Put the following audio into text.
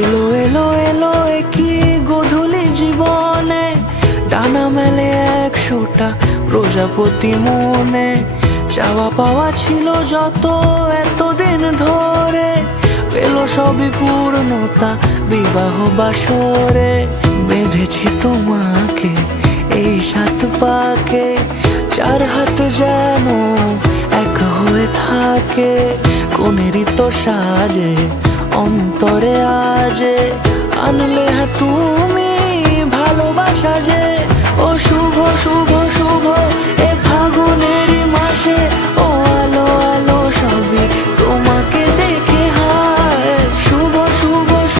এলো এলো এলো কি গোধূলি জীবনে, ডানা মেলে 100টা প্রজাপতি মনে। চাওয়া পাওয়া ছিল যত এতদিন ধরে, পেল সবই পূর্ণতা বিবাহ বাসরে। বেঁধেছি তোমাকে এই 7 পাকে, 4 হাত যেন এক হয়ে থাকে। কোনেরই তো সাজে অন্তরে আজে, আনলে তুমি ভালোবাসা যে। ও শুভ শুভ শুভ